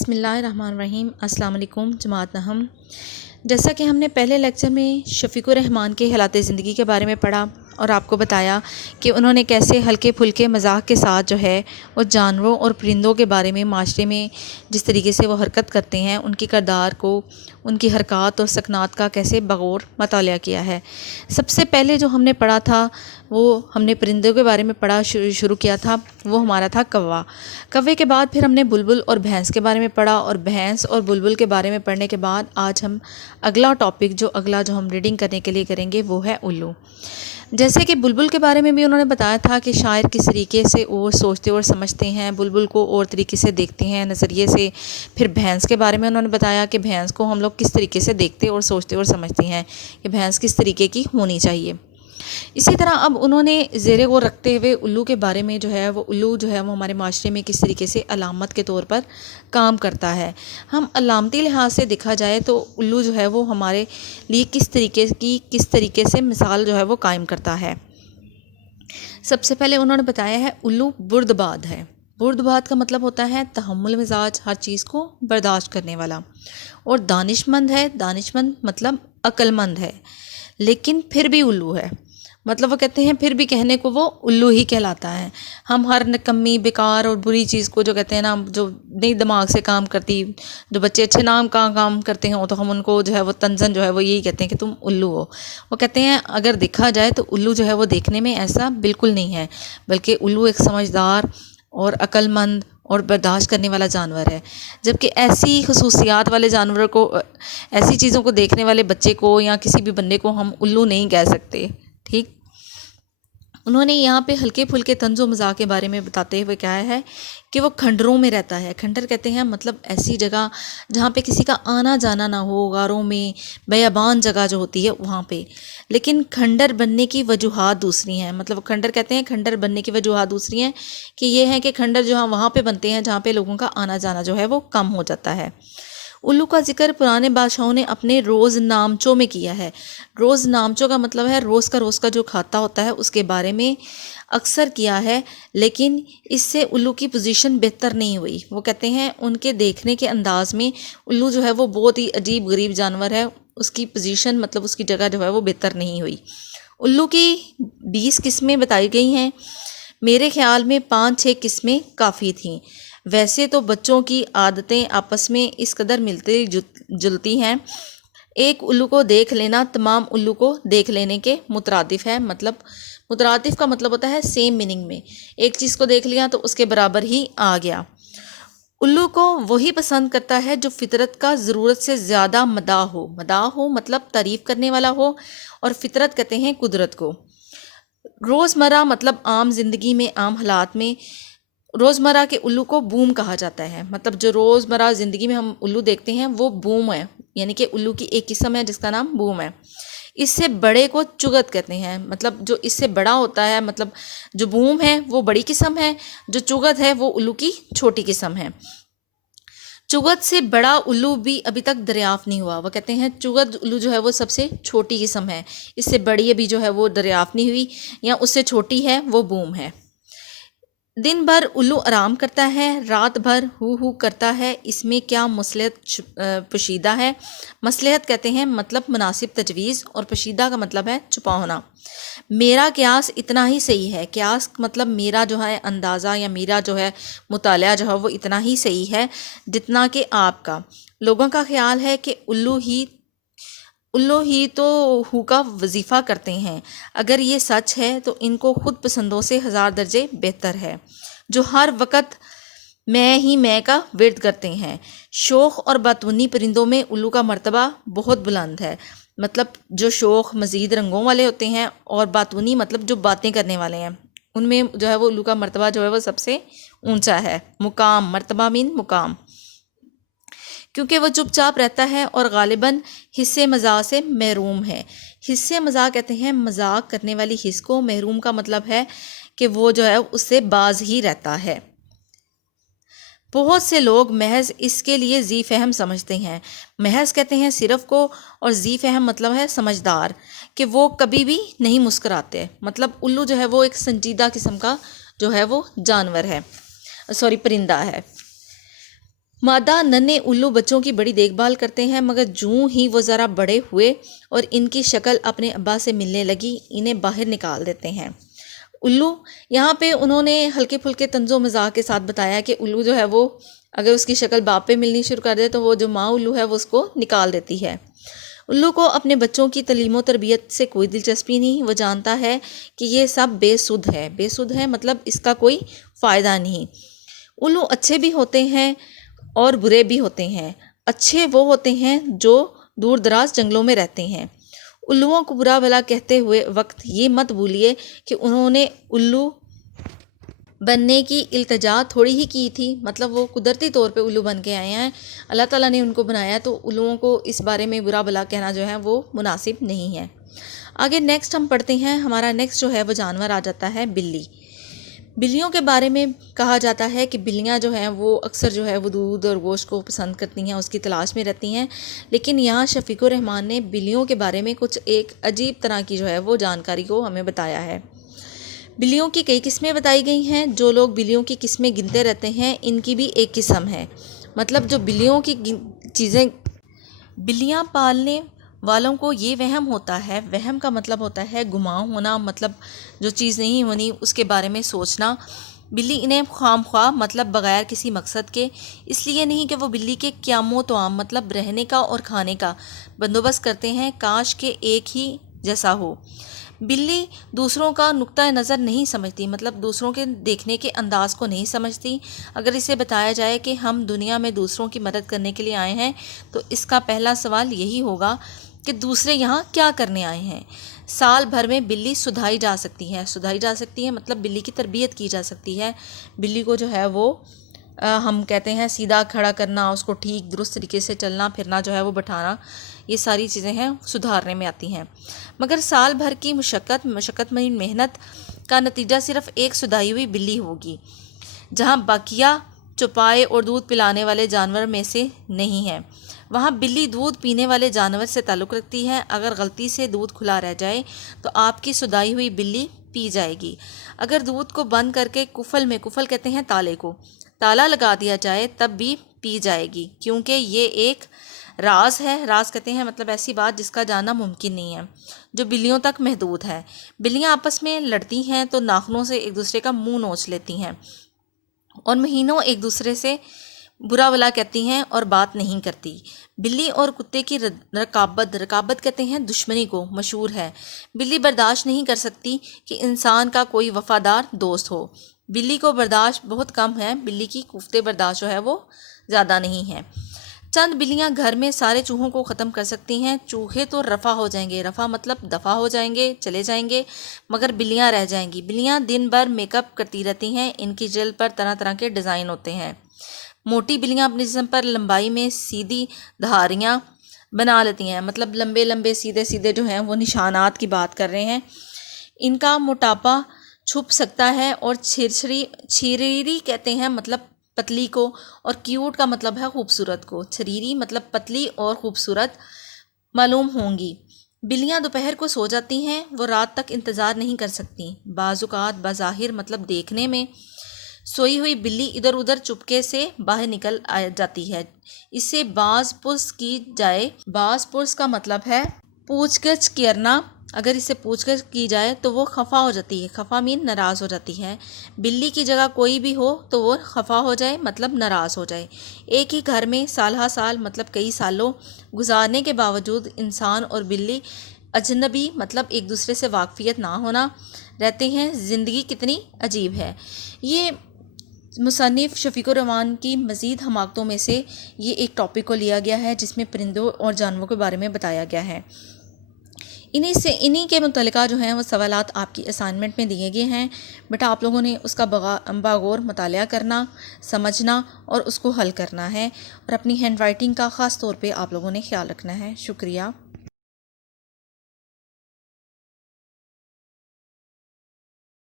بسم اللہ الرحمن الرحیم۔ السلام علیکم جماعت نہم۔ جیسا کہ ہم نے پہلے لیکچر میں شفیق الرحمان کے حالات زندگی کے بارے میں پڑھا اور آپ کو بتایا کہ انہوں نے کیسے ہلکے پھلکے مزاح کے ساتھ جو ہے وہ جانوروں اور پرندوں کے بارے میں معاشرے میں جس طریقے سے وہ حرکت کرتے ہیں ان کی کردار کو، ان کی حرکات اور سکنات کا کیسے بغور مطالعہ کیا ہے۔ سب سے پہلے جو ہم نے پڑھا تھا وہ ہم نے پرندوں کے بارے میں پڑھا شروع کیا تھا، وہ ہمارا تھا کوا۔ کوے کے بعد پھر ہم نے بلبل اور بھینس کے بارے میں پڑھا، اور بھینس اور بلبل کے بارے میں پڑھنے کے بعد آج ہم اگلا ٹاپک جو ہم ریڈنگ کرنے کے لیے کریں گے وہ ہے الو۔ جیسے کہ بلبل کے بارے میں بھی انہوں نے بتایا تھا کہ شاعر کس طریقے سے اور سوچتے اور سمجھتے ہیں، بلبل کو اور طریقے سے دیکھتے ہیں نظریے سے۔ پھر بھینس کے بارے میں انہوں نے بتایا کہ بھینس کو ہم لوگ کس طریقے سے دیکھتے اور سوچتے اور سمجھتے ہیں کہ بھینس کس طریقے کی ہونی چاہیے۔ اسی طرح اب انہوں نے زیر غور رکھتے ہوئے الو کے بارے میں جو ہے وہ الو جو ہے وہ ہمارے معاشرے میں کس طریقے سے علامت کے طور پر کام کرتا ہے۔ ہم علامتی لحاظ سے دیکھا جائے تو الو جو ہے وہ ہمارے لیے کس طریقے سے مثال جو ہے وہ قائم کرتا ہے۔ سب سے پہلے انہوں نے بتایا ہے الو بردباد ہے۔ بردباد کا مطلب ہوتا ہے تحمل مزاج، ہر چیز کو برداشت کرنے والا، اور دانش مند ہے۔ دانش مند مطلب عقل مند ہے، لیکن پھر بھی الو ہے، مطلب وہ کہتے ہیں پھر بھی کہنے کو وہ الو ہی کہلاتا ہے۔ ہم ہر نکمی بیکار اور بری چیز کو جو کہتے ہیں نا، جو نئی دماغ سے کام کرتی، جو بچے اچھے نام کا کام کرتے ہیں تو ہم ان کو جو ہے وہ طنزاً جو ہے وہ یہی کہتے ہیں کہ تم الو ہو۔ وہ کہتے ہیں اگر دیکھا جائے تو الو جو ہے وہ دیکھنے میں ایسا بالکل نہیں ہے، بلکہ الو ایک سمجھدار اور عقل مند اور برداشت کرنے والا جانور ہے۔ جبکہ ایسی خصوصیات والے جانوروں کو، ایسی چیزوں کو دیکھنے والے بچے کو یا کسی بھی بندے کو ہم الو نہیں کہہ سکتے، ٹھیک۔ انہوں نے یہاں پہ ہلکے پھلکے طنز و مزاح کے بارے میں بتاتے ہوئے کہا ہے کہ وہ کھنڈروں میں رہتا ہے۔ کھنڈر کہتے ہیں مطلب ایسی جگہ جہاں پہ کسی کا آنا جانا نہ ہو، غاروں میں، بیابان جگہ جو ہوتی ہے وہاں پہ۔ لیکن کھنڈر بننے کی وجوہات دوسری ہیں، مطلب کھنڈر کہتے ہیں کھنڈر بننے کی وجوہات دوسری ہیں کہ یہ ہے کہ کھنڈر جو وہاں پہ بنتے ہیں جہاں پہ لوگوں کا آنا جانا جو ہے وہ کم ہو جاتا ہے۔ الو کا ذکر پرانے بادشاہوں نے اپنے روز نامچوں میں کیا ہے۔ روز نامچوں کا مطلب ہے روز کا جو کھاتا ہوتا ہے اس کے بارے میں اکثر کیا ہے، لیکن اس سے الو کی پوزیشن بہتر نہیں ہوئی۔ وہ کہتے ہیں ان کے دیکھنے کے انداز میں الو جو ہے وہ بہت ہی عجیب غریب جانور ہے، اس کی پوزیشن مطلب اس کی جگہ جو ہے وہ بہتر نہیں ہوئی۔ الو کی 20 قسمیں بتائی گئی ہیں، میرے خیال میں 5-6 قسمیں کافی تھیں۔ ویسے تو بچوں کی عادتیں آپس میں اس قدر ملتی جلتی ہیں، ایک الو کو دیکھ لینا تمام الو کو دیکھ لینے کے مترادف ہے۔ مطلب مترادف کا مطلب ہوتا ہے سیم میننگ میں، ایک چیز کو دیکھ لیا تو اس کے برابر ہی آ گیا۔ الو کو وہی پسند کرتا ہے جو فطرت کا ضرورت سے زیادہ مداح ہو۔ مداح ہو مطلب تعریف کرنے والا ہو، اور فطرت کہتے ہیں قدرت کو۔ روزمرہ مطلب عام زندگی میں، عام حالات میں روزمرہ کے الو کو بوم کہا جاتا ہے۔ مطلب جو روزمرہ زندگی میں ہم الو دیکھتے ہیں وہ بوم ہے، یعنی کہ الو کی ایک قسم ہے جس کا نام بوم ہے۔ اس سے بڑے کو چغت کہتے ہیں، مطلب جو اس سے بڑا ہوتا ہے، مطلب جو بوم ہے وہ بڑی قسم ہے، جو چغت ہے وہ الو کی چھوٹی قسم ہے۔ چغت سے بڑا الو بھی ابھی تک دریافت نہیں ہوا۔ وہ کہتے ہیں چغت الو جو ہے وہ سب سے چھوٹی قسم ہے، اس سے بڑی ابھی جو ہے وہ دریافت نہیں ہوئی، یا اس سے چھوٹی ہے وہ بوم ہے۔ دن بھر الو آرام کرتا ہے، رات بھر ہو ہو کرتا ہے، اس میں کیا مصلحت پوشیدہ ہے؟ مصلحت کہتے ہیں مطلب مناسب تجویز، اور پوشیدہ کا مطلب ہے چھپا ہونا۔ میرا قیاس اتنا ہی صحیح ہے۔ قیاس مطلب میرا جو ہے اندازہ یا میرا جو ہے مطالعہ جو ہے وہ اتنا ہی صحیح ہے جتنا کہ آپ کا۔ لوگوں کا خیال ہے کہ الو ہی تو ہو کا وظیفہ کرتے ہیں۔ اگر یہ سچ ہے تو ان کو خود پسندوں سے 1000 درجے بہتر ہے، جو ہر وقت میں ہی میں کا ورد کرتے ہیں۔ شوخ اور باتونی پرندوں میں الو کا مرتبہ بہت بلند ہے۔ مطلب جو شوخ مزید رنگوں والے ہوتے ہیں، اور باتونی مطلب جو باتیں کرنے والے ہیں، ان میں جو ہے وہ الو کا مرتبہ جو ہے وہ سب سے اونچا ہے۔ مقام، مرتبہ مین مقام، کیونکہ وہ چپ چاپ رہتا ہے اور غالباً حصے مزاح سے محروم ہے۔ حصے مزاح کہتے ہیں مذاق کرنے والی حص کو، محروم کا مطلب ہے کہ وہ جو ہے اس سے باز ہی رہتا ہے۔ بہت سے لوگ محض اس کے لیے ذی فہم سمجھتے ہیں۔ محض کہتے ہیں صرف کو، اور ذی فہم مطلب ہے سمجھدار، کہ وہ کبھی بھی نہیں مسکراتے۔ مطلب الو جو ہے وہ ایک سنجیدہ قسم کا جو ہے وہ جانور ہے، پرندہ ہے۔ مادہ ننھے الو بچوں کی بڑی دیکھ بھال کرتے ہیں، مگر جوں ہی وہ ذرا بڑے ہوئے اور ان کی شکل اپنے ابا سے ملنے لگی، انہیں باہر نکال دیتے ہیں۔ الو، یہاں پہ انہوں نے ہلکے پھلکے طنز و مزاح کے ساتھ بتایا کہ الو جو ہے وہ اگر اس کی شکل باپ پہ ملنی شروع کر دے تو وہ جو ماں الو ہے وہ اس کو نکال دیتی ہے۔ الو کو اپنے بچوں کی تعلیم و تربیت سے کوئی دلچسپی نہیں، وہ جانتا ہے کہ یہ سب بے سود ہے۔ بے سود ہے مطلب اس کا کوئی فائدہ نہیں۔ الو اچھے بھی ہوتے ہیں اور برے بھی ہوتے ہیں۔ اچھے وہ ہوتے ہیں جو دور دراز جنگلوں میں رہتے ہیں۔ الوؤں کو برا بھلا کہتے ہوئے وقت یہ مت بھولیے کہ انہوں نے الو بننے کی التجا تھوڑی ہی کی تھی، مطلب وہ قدرتی طور پہ الو بن کے آئے ہیں، اللہ تعالیٰ نے ان کو بنایا، تو الوؤں کو اس بارے میں برا بھلا کہنا جو ہے وہ مناسب نہیں ہے۔ آگے نیکسٹ ہم پڑھتے ہیں، ہمارا نیکسٹ جو ہے وہ جانور آ جاتا ہے بلی۔ بلیوں کے بارے میں کہا جاتا ہے کہ بلیاں جو ہیں وہ اکثر جو ہے وہ دودھ اور گوشت کو پسند کرتی ہیں، اس کی تلاش میں رہتی ہیں، لیکن یہاں شفیق الرحمان نے بلیوں کے بارے میں کچھ ایک عجیب طرح کی جو ہے وہ جانکاری کو ہمیں بتایا ہے۔ بلیوں کی کئی قسمیں بتائی گئی ہیں، جو لوگ بلیوں کی قسمیں گنتے رہتے ہیں ان کی بھی ایک قسم ہے، مطلب جو بلیوں کی چیزیں بلیاں پالنے والوں کو یہ وہم ہوتا ہے، وہم کا مطلب ہوتا ہے گمان ہونا، مطلب جو چیز نہیں ہونی اس کے بارے میں سوچنا۔ بلی انہیں خام خواہ مطلب بغیر کسی مقصد کے، اس لیے نہیں کہ وہ بلی کے قیام و طعام مطلب رہنے کا اور کھانے کا بندوبست کرتے ہیں، کاش کہ ایک ہی جیسا ہو۔ بلی دوسروں کا نقطہ نظر نہیں سمجھتی، مطلب دوسروں کے دیکھنے کے انداز کو نہیں سمجھتی۔ اگر اسے بتایا جائے کہ ہم دنیا میں دوسروں کی مدد کرنے کے لیے آئے ہیں تو اس کا پہلا سوال یہی ہوگا کہ دوسرے یہاں کیا کرنے آئے ہیں۔ سال بھر میں بلی سدھائی جا سکتی ہے مطلب بلی کی تربیت کی جا سکتی ہے۔ بلی کو جو ہے وہ ہم کہتے ہیں سیدھا کھڑا کرنا، اس کو ٹھیک درست طریقے سے چلنا پھرنا جو ہے وہ بٹھانا، یہ ساری چیزیں ہیں سدھارنے میں آتی ہیں، مگر سال بھر کی مشقت میں محنت کا نتیجہ صرف ایک سدھائی ہوئی بلی ہوگی، جہاں بقیہ چوپائے اور دودھ پلانے والے جانور میں سے نہیں ہے، وہاں بلی دودھ پینے والے جانور سے تعلق رکھتی ہے۔ اگر غلطی سے دودھ کھلا رہ جائے تو آپ کی سدھائی ہوئی بلی پی جائے گی، اگر دودھ کو بند کر کے کفل کہتے ہیں تالے کو، تالا لگا دیا جائے تب بھی پی جائے گی، کیونکہ یہ ایک راز ہے۔ راز کہتے ہیں مطلب ایسی بات جس کا جاننا ممکن نہیں ہے، جو بلیوں تک محدود ہے۔ بلیاں آپس میں لڑتی ہیں تو ناخنوں سے ایک دوسرے کا منہ نوچ لیتی ہیں اور مہینوں ایک دوسرے سے برا بھلا کہتی ہیں اور بات نہیں کرتی۔ بلی اور کتے کی رقابت کہتے ہیں دشمنی کو، مشہور ہے۔ بلی برداشت نہیں کر سکتی کہ انسان کا کوئی وفادار دوست ہو۔ بلی کو برداشت بہت کم ہے، بلی کی قوت برداشت جو ہے وہ زیادہ نہیں ہے۔ چند بلیاں گھر میں سارے چوہوں کو ختم کر سکتی ہیں، چوہے تو رفع ہو جائیں گے، رفع مطلب دفع ہو جائیں گے، چلے جائیں گے، مگر بلیاں رہ جائیں گی۔ بلیاں دن بھر میک اپ کرتی رہتی ہیں، ان کی جلد پر طرح طرح کے ڈیزائن ہوتے ہیں۔ موٹی بلیاں اپنے جسم پر لمبائی میں سیدھی دھاریاں بنا لیتی ہیں، مطلب لمبے لمبے سیدھے سیدھے جو ہیں وہ نشانات کی بات کر رہے ہیں۔ ان کا موٹاپا چھپ سکتا ہے اور چھریری کہتے ہیں مطلب پتلی کو، اور کیوٹ کا مطلب ہے خوبصورت کو، چھریری مطلب پتلی اور خوبصورت معلوم ہوں گی۔ بلیاں دوپہر کو سو جاتی ہیں، وہ رات تک انتظار نہیں کر سکتی۔ بعض اوقات بظاہر مطلب دیکھنے میں سوئی ہوئی بلی ادھر ادھر چپکے سے باہر نکل جاتی ہے، اس سے باز پرس کی جائے۔ باز پرس کا مطلب ہے پوچھ گچھ کرنا، اگر اس سے پوچھ گچھ کی جائے تو وہ خفا ہو جاتی ہے، خفا مین ناراض ہو جاتی ہے۔ بلی کی جگہ کوئی بھی ہو تو وہ خفا ہو جائے مطلب ناراض ہو جائے۔ ایک ہی گھر میں سال ہا سال مطلب کئی سالوں گزارنے کے باوجود انسان اور بلی اجنبی مطلب ایک دوسرے سے واقفیت نہ ہونا رہتے ہیں، زندگی کتنی عجیب ہے۔ یہ مصنف شفیق الرحمان کی مزید حماقتوں میں سے یہ ایک ٹاپک کو لیا گیا ہے جس میں پرندوں اور جانوروں کے بارے میں بتایا گیا ہے۔ انہی کے متعلقہ جو ہیں وہ سوالات آپ کی اسائنمنٹ میں دیے گئے ہیں، بیٹا آپ لوگوں نے اس کا باغور مطالعہ کرنا، سمجھنا اور اس کو حل کرنا ہے، اور اپنی ہینڈ رائٹنگ کا خاص طور پہ آپ لوگوں نے خیال رکھنا ہے۔ شکریہ۔